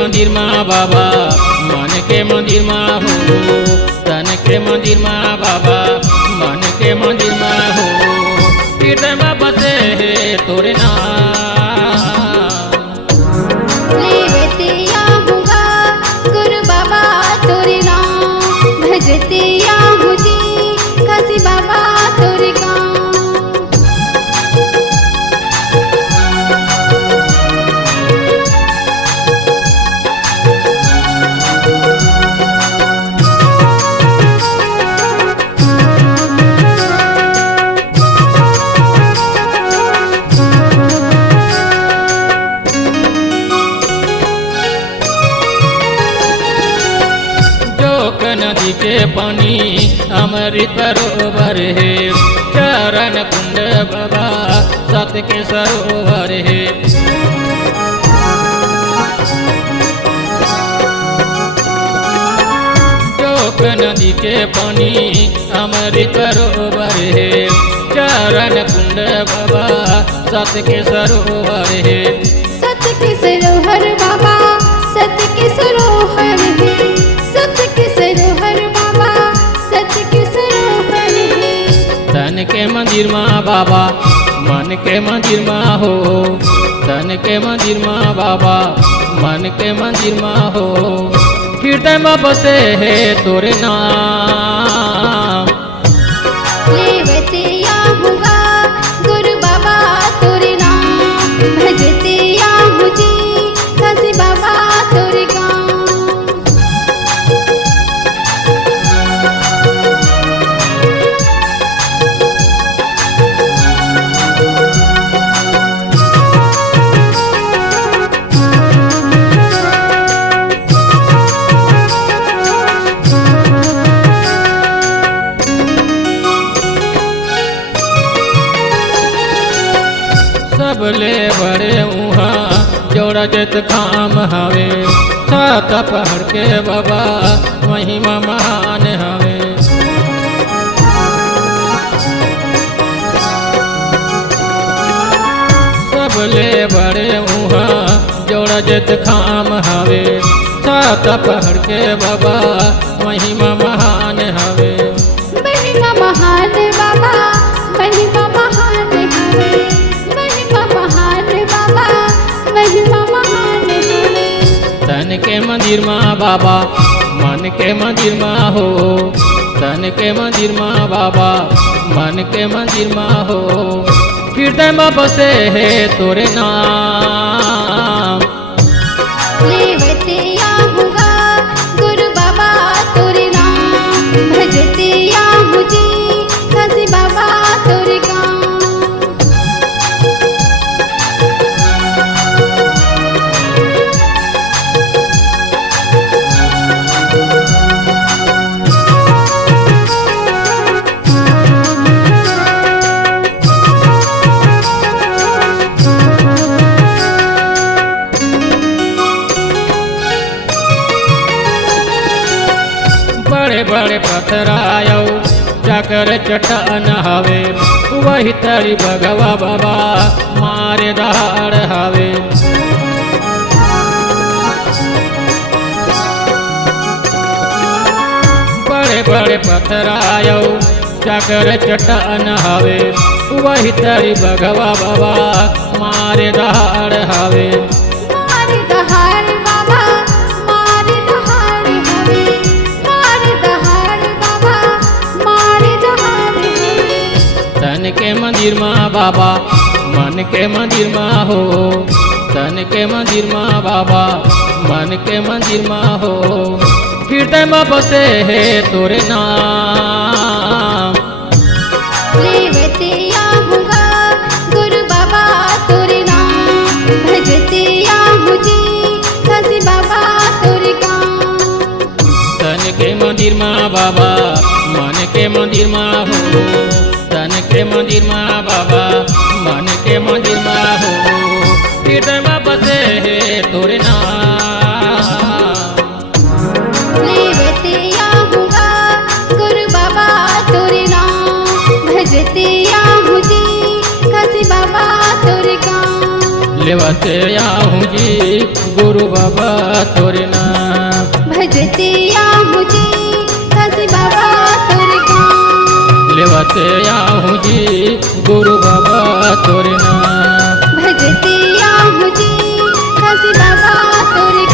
मंदिर माँ बाबा मन के मंदिर माँ हो, तन के मंदिर माँ बाबा मन के मंदिर माँ हो, हृदय में बसे है तोरे नाम। लेवते आऊँगा गुरु बाबा तोरे नाम, भजते आहूँ जी काशी बाबा तोरे गाँव। नदी के पानी अमृत सरोवर है, चरण कुंड बाबा सत के सरोवर है। जोक नदी के पानी अमृत सरोवर है, चरण कुंड बाबा सत के सरोवर है। सत के सरोवर बाबा सत के सरोवर है, सत के सरोवर बाबा सत के सरोवर है। तन के मंदिर माँ बाबा मन के मंदिर माँ हो, तन के मंदिर माँ बाबा मन के मंदिर माँ हो, हृदय में बसे है तोरे नाम। लेवते आऊँगा गुरु बाबा तोरे नाम, भजते आहूँ जी काशी बाबा तोरे गाँव। सबले बड़े उहाँ जोड़ा जत काम हवे, सात पहाड़ के बाबा महिमा महान हवे। सबले बड़े उहाँ जोड़ा जत काम हवे, सात पहाड़ के बाबा महिमा महान हवे। महिमा महान बाबा महिमा महान हवे, महिमा महान बाबा महिमा महान हवे। तन के मंदिर माँ बाबा मन के मंदिर माँ हो, तन के मंदिर माँ बाबा मन के मंदिर माँ हो, हृदय में बसे है तोरे नाम। लेवते आऊँगा गुरु बाबा तोरे नाम, भजते आहूँ जी काशी बाबा तोरे गाँव। बड़े बड़े पत्थर आयो जाकर चट्टान हवे, वही तरी भगवा बाबा मारे दाड़ हवे। बड़े बड़े पत्थर आयो जाकर चट्टान हवे, वही तरी भगवा बाबा मारे दाड़ हवे। मारे दहाड़ बाबा मारे दहाड़ हवे, मारे दहाड़ बाबा मारे दहाड़ हवे। तन के मंदिर माँ बाबा मन के मंदिर माँ हो, तन के मंदिर माँ बाबा मन के मंदिर माँ हो, हृदय में बसे है तोरे नाम। लेवते आऊँगा गुरु बाबा तोरे नाम, भजते आहूँ जी काशी बाबा तोरे गाँव। तन के मंदिर माँ बाबा मन के मंदिर माँ हो, तन के मंदिर माँ बाबा मन के मंदिर माँ हो, हृदय में बसे है तोरे नाम। लेवते आऊँगा गुरु बाबा तोरे नाम, भजते आहूँ जी काशी बाबा तोरे गाँव। लेवते आहूँ जी गुरु बाबा तोरे नाम भजते आहू जी काशी बाबा तोरे गाँव लेवते आहू जी गुरु बाबा तोरे नाम भजते आहू जी काशी बाबा तोरे